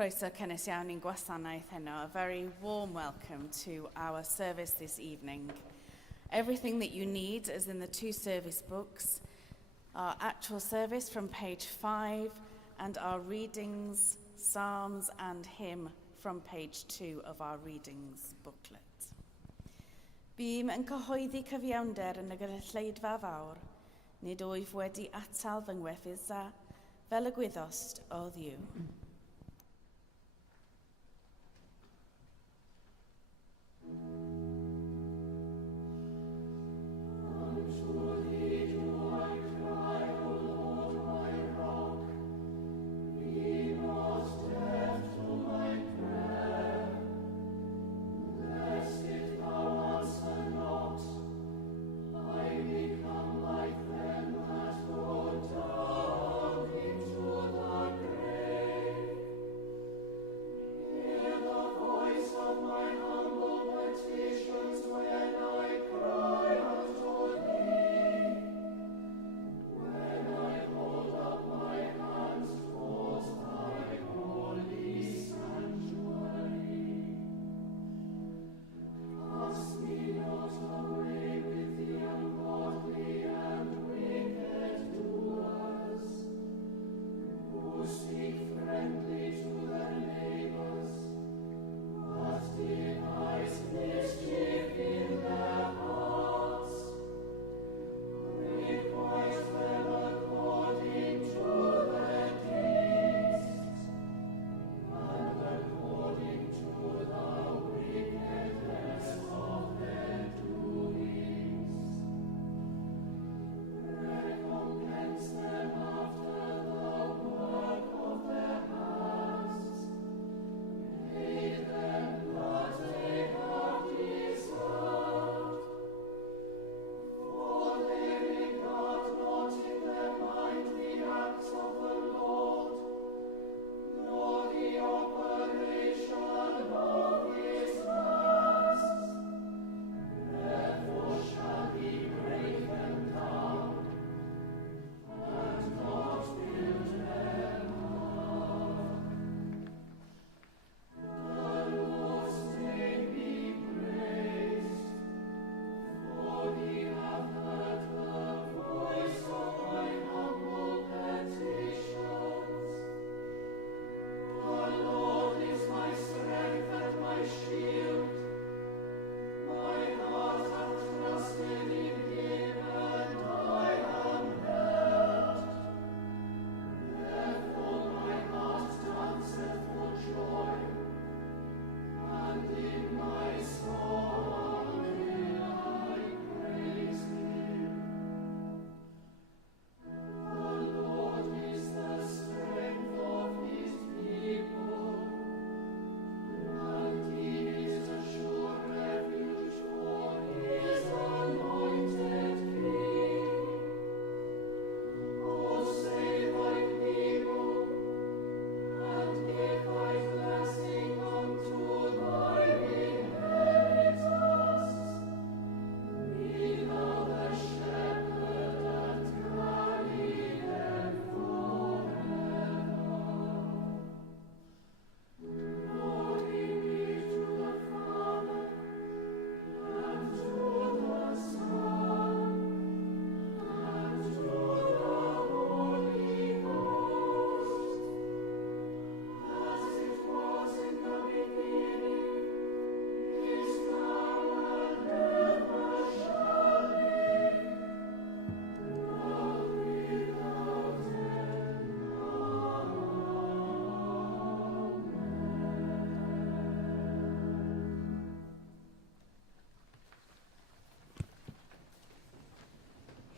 Croeso cynnes iawn i'n gwasanaeth heno. A very warm welcome to our service this evening. Everything that you need is in the two service books, our actual service from page 5 and our readings, psalms and hymn from page 2 of our readings booklet. Bym yn cyhoeddi cyfiawnder yn y gynulleidfa fawr, nid wyf wedi atal fy ngwefusau fel y gwyddost o Dduw.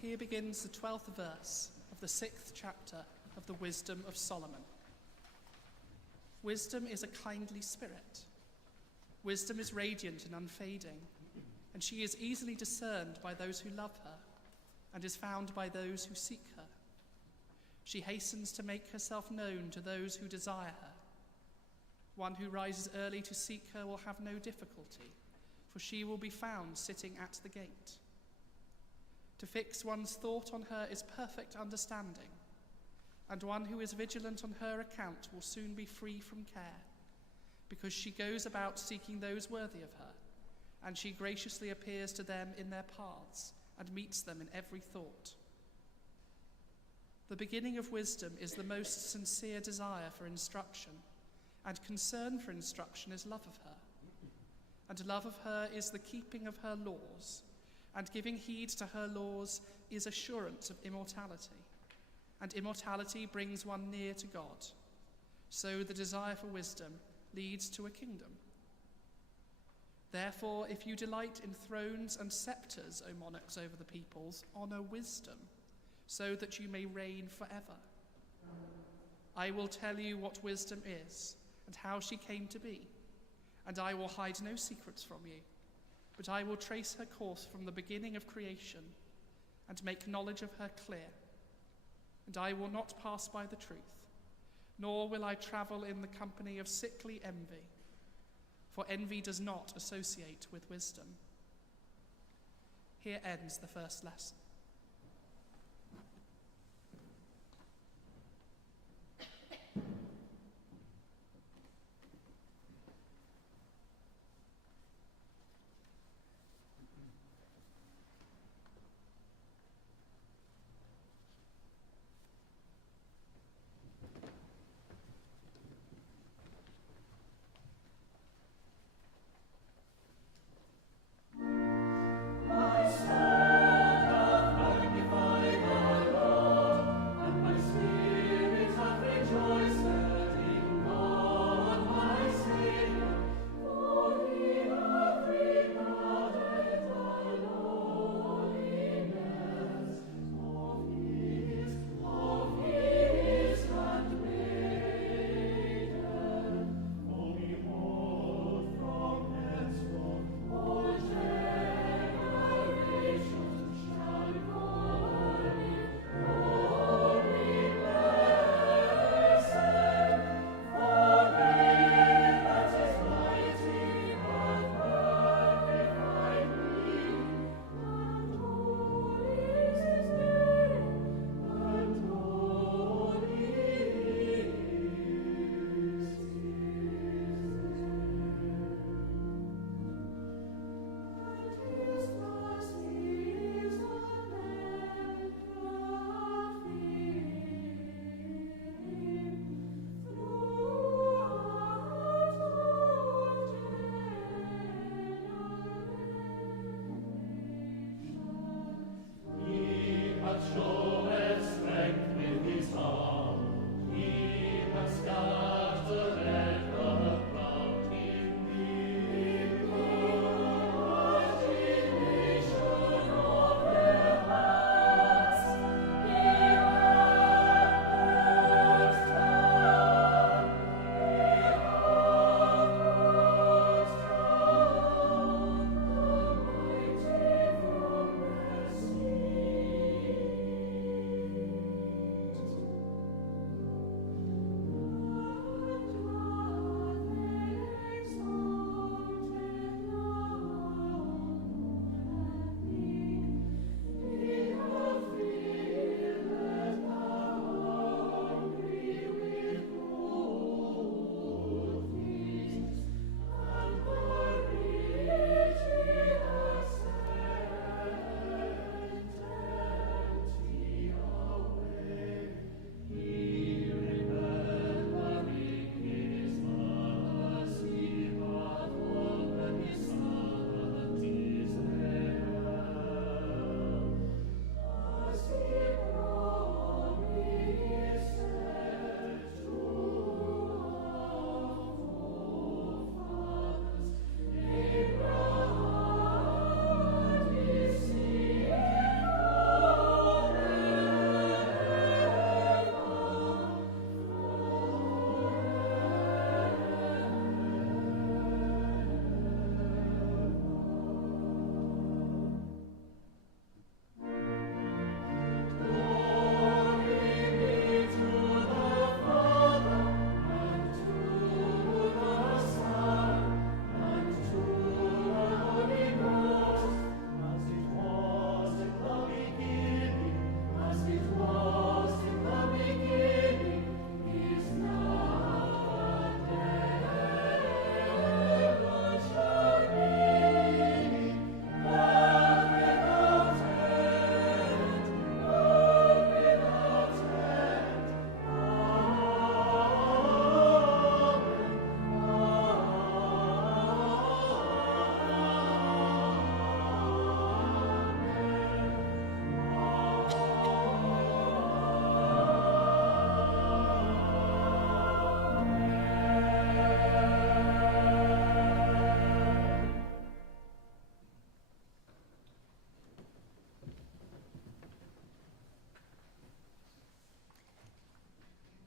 Here begins the 12th verse of the 6th chapter of the Wisdom of Solomon. Wisdom is a kindly spirit. Wisdom is radiant and unfading, and she is easily discerned by those who love her, and is found by those who seek her. She hastens to make herself known to those who desire her. One who rises early to seek her will have no difficulty, for she will be found sitting at the gate. To fix one's thought on her is perfect understanding, and one who is vigilant on her account will soon be free from care, because she goes about seeking those worthy of her, and she graciously appears to them in their paths and meets them in every thought. The beginning of wisdom is the most sincere desire for instruction, and concern for instruction is love of her. And love of her is the keeping of her laws, and giving heed to her laws is assurance of immortality, and immortality brings one near to God. So the desire for wisdom leads to a kingdom. Therefore, if you delight in thrones and scepters, O monarchs over the peoples, honor wisdom, so that you may reign forever. I will tell you what wisdom is, and how she came to be, and I will hide no secrets from you, but I will trace her course from the beginning of creation, and make knowledge of her clear. And I will not pass by the truth, nor will I travel in the company of sickly envy, for envy does not associate with wisdom. Here ends the first lesson.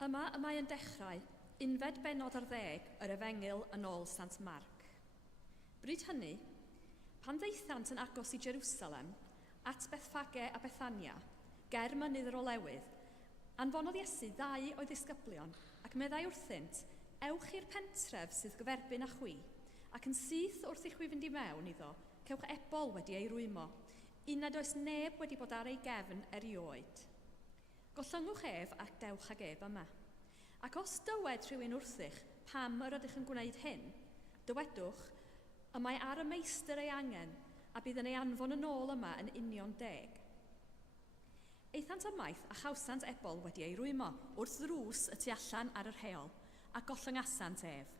Yma y mae yn dechrau, unfed bennod ar 10 yr Efengyl yn ôl Sant Marc. Bryd hynny, pan ddeithant yn agos i Jerusalem, at Bethfage a Bethania, ger mynydd yr Olewydd, anfonodd Iesu 2 o'i ddisgyblion ac meddai wrthynt, ewch i'r pentref sydd gyferbyn â chwi, ac yn syth wrth i chwi fynd i mewn iddo, cewch ebol wedi ei rwymo, un nad oes neb wedi bod ar ei gefn erioed. Gollwngwch ef ac dewch ag ef yma. Ac os dywed rhywun wrthych pam yr ydych yn gwneud hyn, dywedwch, y mae ar y meistr ei angen, a bydd yn ei anfon yn ôl yma yn union 10. Eithant ymaith a chawsant ebol wedi ei rwymo, wrth ddrws y tu allan ar yr rheol, a gollyngasant ef.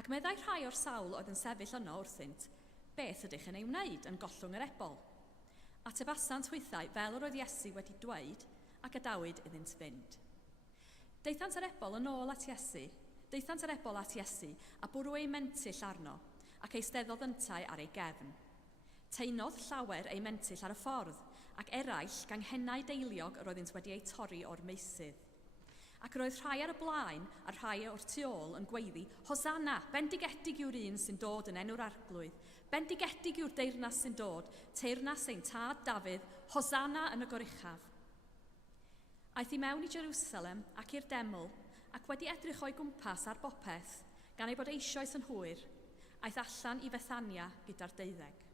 Ac meddai rhai o'r sawl oedd yn sefyll yno wrthynt, beth ydych yn ei wneud yn gollwng yr ebol? Atebasant hwythau fel yr oedd Iesu wedi dweud, ac adawyd iddynt fynd. Deithant yr ebol yn ôl at Iesu, a bwrw ei mentyll arno, ac eisteddodd yntau ar ei gefn. Teinodd llawer ei mentyll ar y ffordd, ac eraill gang hennau deiliog yr oeddent wedi ei torri o'r meisydd. Ac roedd rhai ar y blaen a rhai o'r tu ôl yn gweiddi, Hosanna, bendigedig yw'r un sy'n dod yn enw'r arglwydd, bendigedig yw'r deyrnas sy'n dod, teyrnas ein tad Dafydd, Hosanna yn y goruchaf. Aeth i mewn i Jerusalem ac i'r deml, ac wedi edrych o'i gwmpas ar bopeth, gan ei bod eisoes yn hwyr, aeth allan i Bethania gyda'r 12.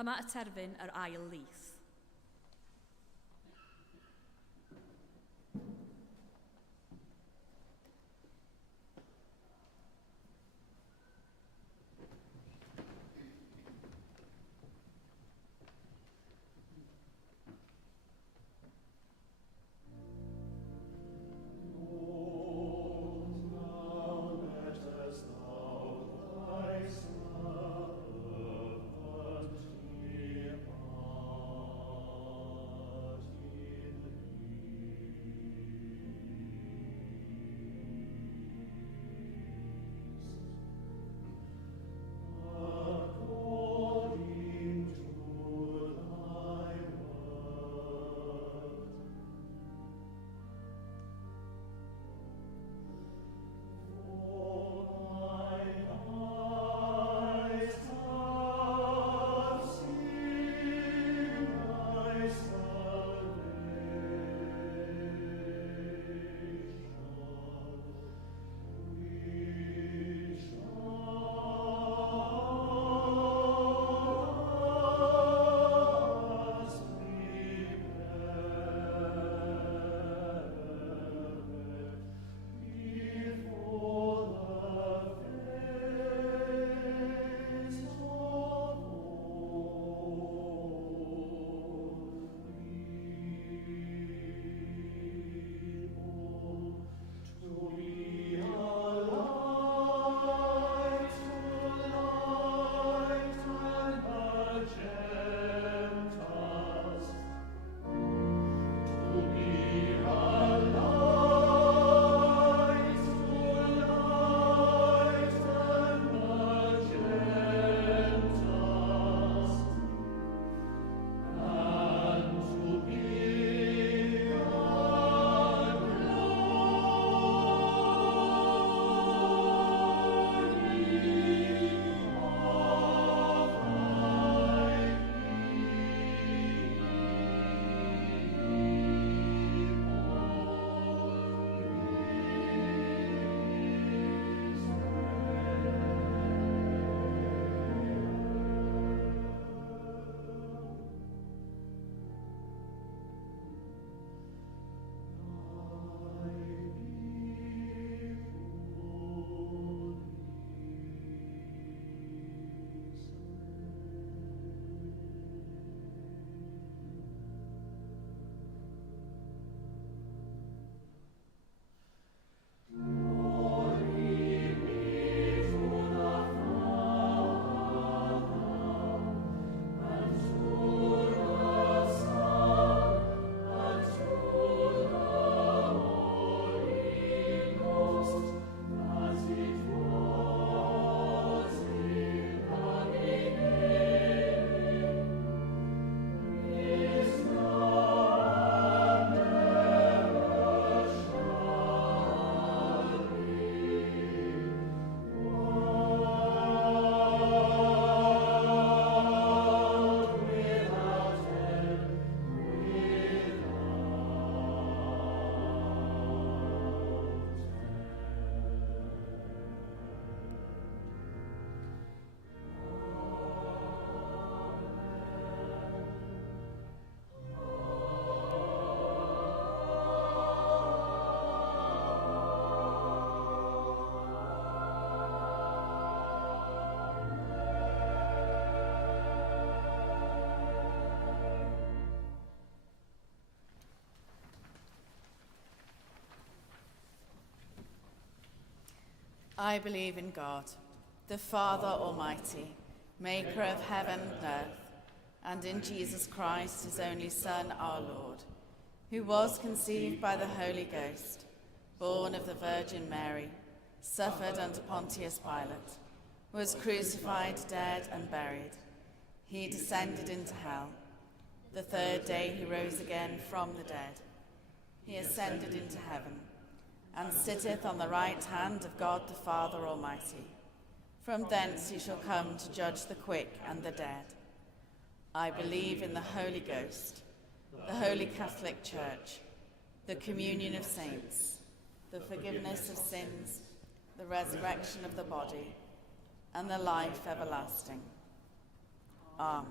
Yma y terfyn yr ail lith. I believe in God, the Father Almighty, maker of heaven and earth, and in Jesus Christ, his only Son, our Lord, who was conceived by the Holy Ghost, born of the Virgin Mary, suffered under Pontius Pilate, was crucified, dead, and buried. He descended into hell. The third day he rose again from the dead. He ascended into heaven, and sitteth on the right hand of God the Father Almighty. From thence he shall come to judge the quick and the dead. I believe in the Holy Ghost, the Holy Catholic Church, the communion of saints, the forgiveness of sins, the resurrection of the body, and the life everlasting. Amen.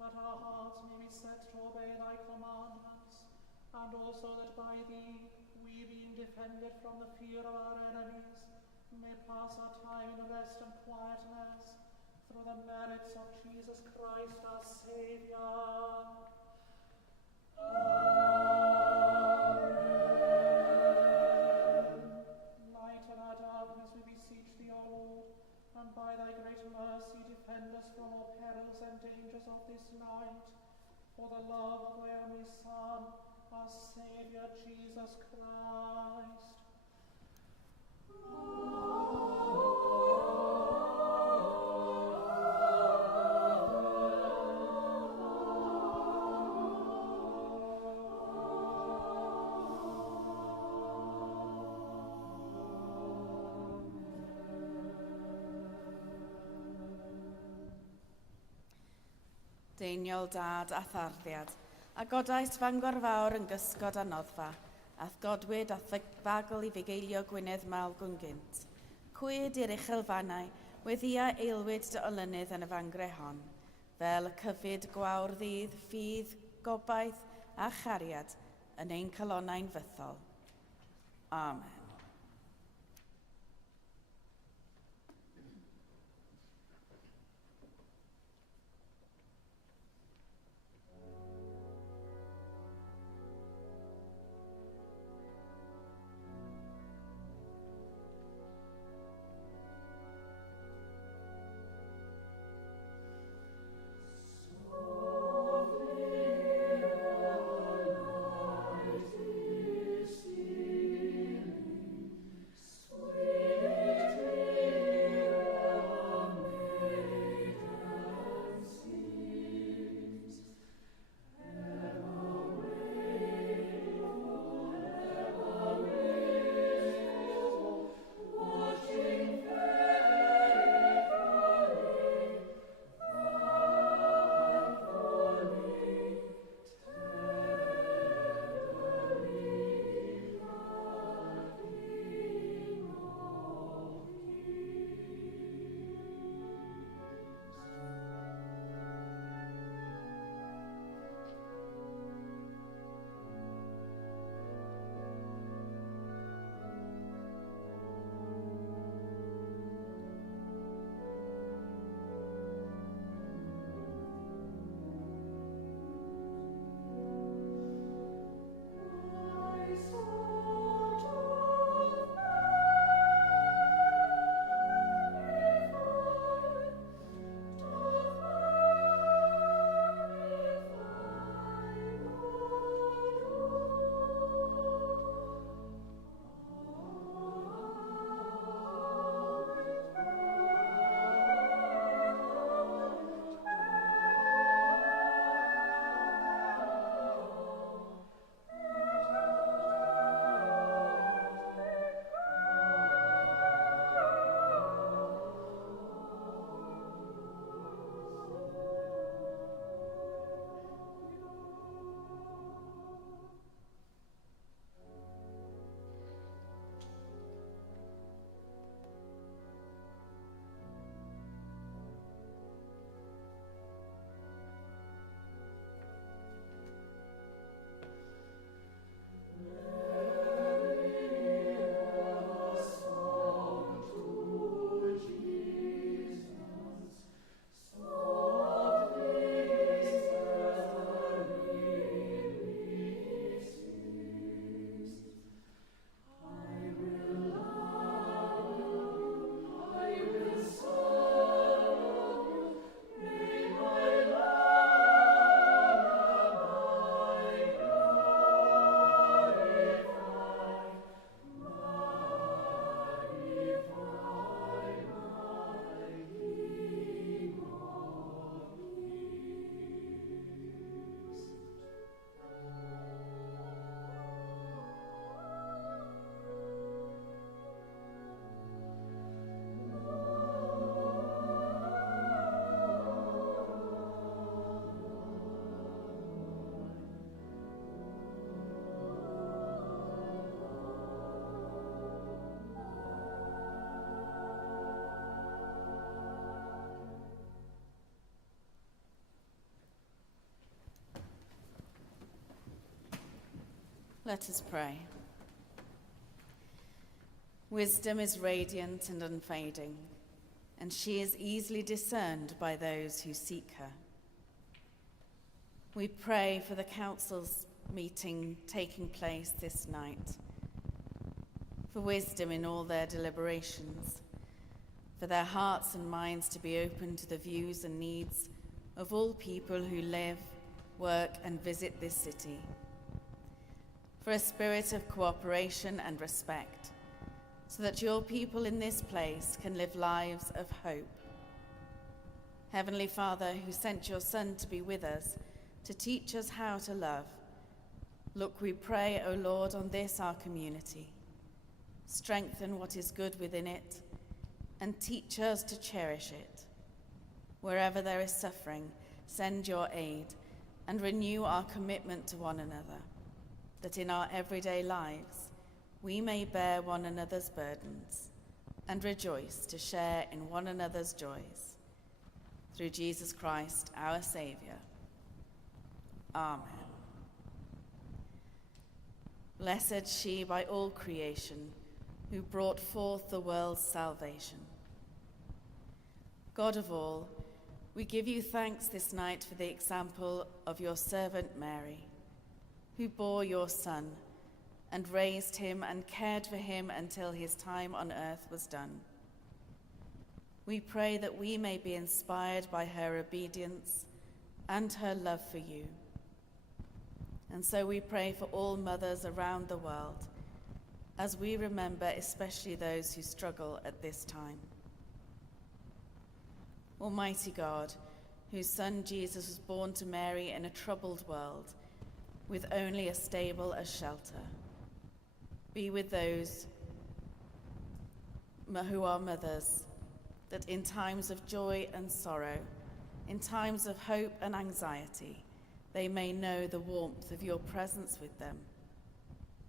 That our hearts may be set to obey thy commandments, and also that by thee, we being defended from the fear of our enemies, may pass our time in rest and quietness, through the merits of Jesus Christ our Saviour. Amen. Lighten our darkness, we beseech thee, O Lord, and by thy great mercy defend us from all perils and dangers of this night, for the love of thy only Son, our Saviour, Jesus Christ. Amen. Bleiniol dad a tharddiad, a godais Fangor Fawr yn gysgod a noddfa, ath godwyd a fagol i fugeilio Gwynedd Mal Gwnggynt. Cwyd i'r uchelfannau, weddia eilwyd dy olynydd yn y fangre hon, fel y cyfyd gwawr ddydd, ffydd, gobaith a chariad yn ein calonnau'n fythol. Amen. Let us pray. Wisdom is radiant and unfading, and she is easily discerned by those who seek her. We pray for the council's meeting taking place this night, for wisdom in all their deliberations, for their hearts and minds to be open to the views and needs of all people who live, work, and visit this city, for a spirit of cooperation and respect, so that your people in this place can live lives of hope. Heavenly Father, who sent your Son to be with us, to teach us how to love, look, we pray, O Lord, on this our community. Strengthen what is good within it, and teach us to cherish it. Wherever there is suffering, send your aid, and renew our commitment to one another, that in our everyday lives we may bear one another's burdens and rejoice to share in one another's joys. Through Jesus Christ, our Saviour. Amen. Blessed she by all creation, who brought forth the world's salvation. God of all, we give you thanks this night for the example of your servant Mary, who bore your Son and raised him and cared for him until his time on earth was done. We pray that we may be inspired by her obedience and her love for you. And so we pray for all mothers around the world, as we remember especially those who struggle at this time. Almighty God, whose Son Jesus was born to Mary in a troubled world, with only a stable as shelter, be with those who are mothers, that in times of joy and sorrow, in times of hope and anxiety, they may know the warmth of your presence with them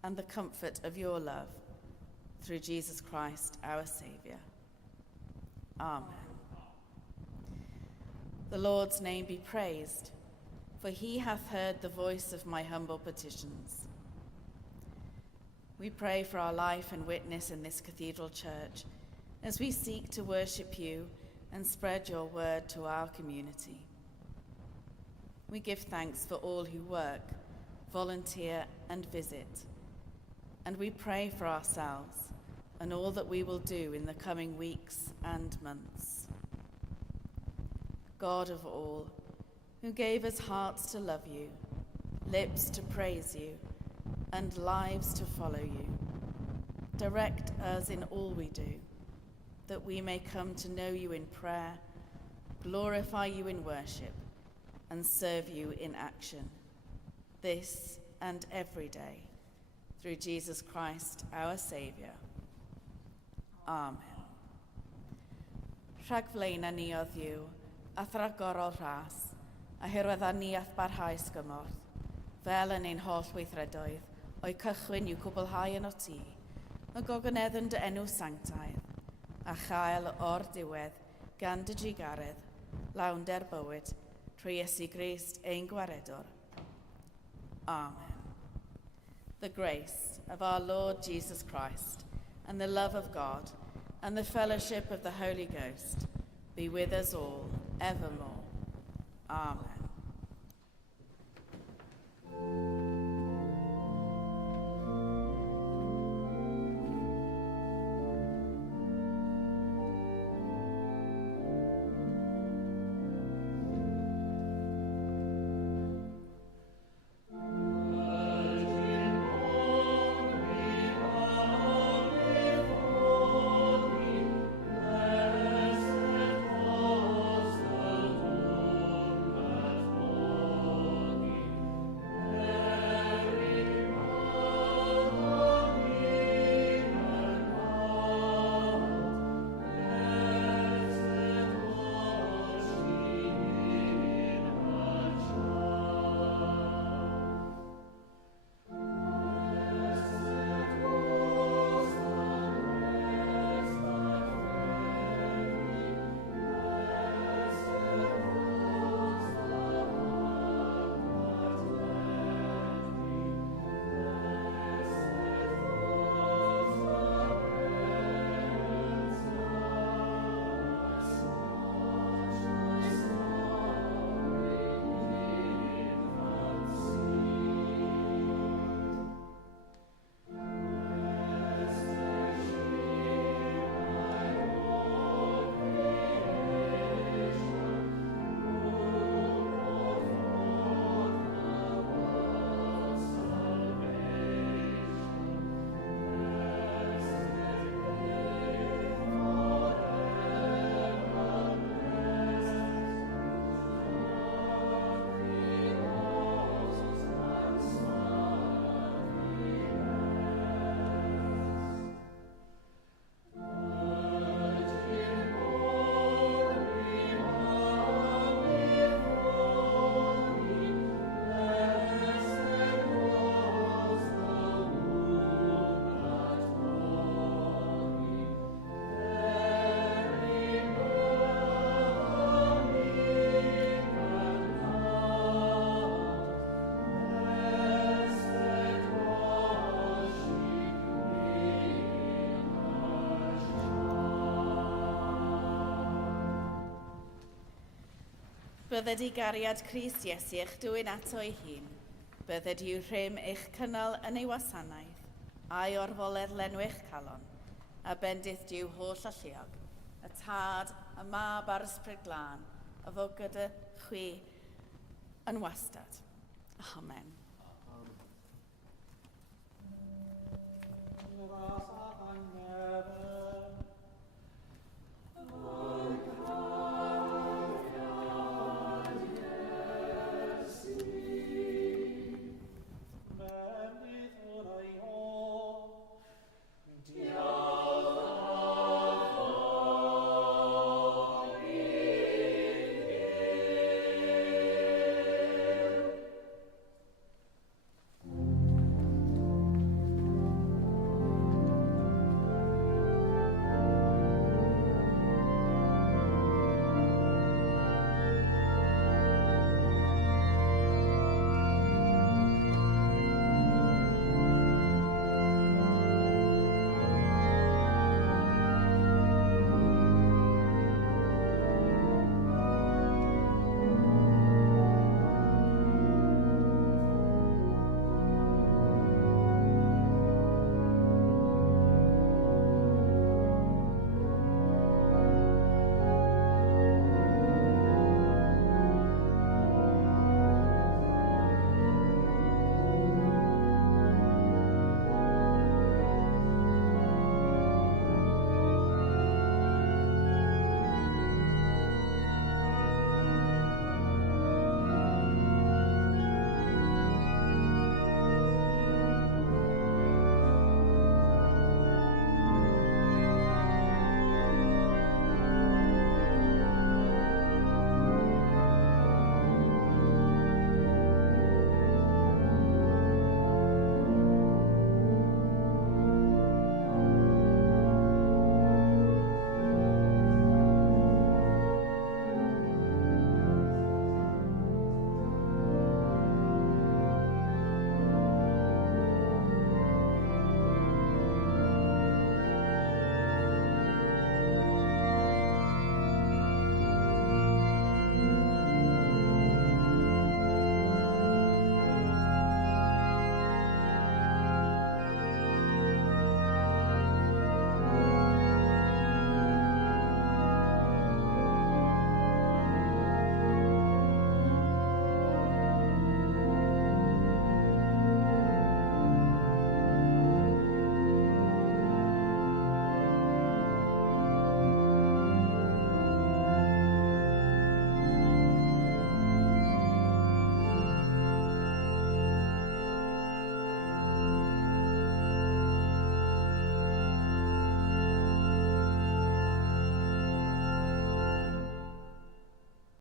and the comfort of your love, through Jesus Christ, our Saviour. Amen. The Lord's name be praised, for he hath heard the voice of my humble petitions. We pray for our life and witness in this cathedral church, as we seek to worship you and spread your word to our community. We give thanks for all who work, volunteer, and visit, and we pray for ourselves and all that we will do in the coming weeks and months. God of all, who gave us hearts to love you, lips to praise you, and lives to follow you, direct us in all we do, that we may come to know you in prayer, glorify you in worship, and serve you in action, this and every day, through Jesus Christ, our Saviour. Amen. Rhagflaena ni o Dduw, a thragorol rhas, a hirweddaniaeth barhaus gymorth, fel yn ein holl weithredoedd, o'i cychwyn i'w cwblhau yn o ti, y gogoneddyn dy enw sanctaidd, a chael o'r diwedd gan dy Ddygwyl, lawnder bywyd, trwy Iesu Grist ein gwaredwr. Amen. The grace of our Lord Jesus Christ, and the love of God, and the fellowship of the Holy Ghost be with us all evermore. Amen. Bydded i gariad Crist Iesu eich dwyn ato ei hun. Bydded i'w rhym eich cynnal yn ei wasanaeth, a'i orfoler lenw'ch calon, a bendith diw holl alluog, y tad, y mab a'r ysbryd glân, a fod gyda chwi yn wastad. Amen.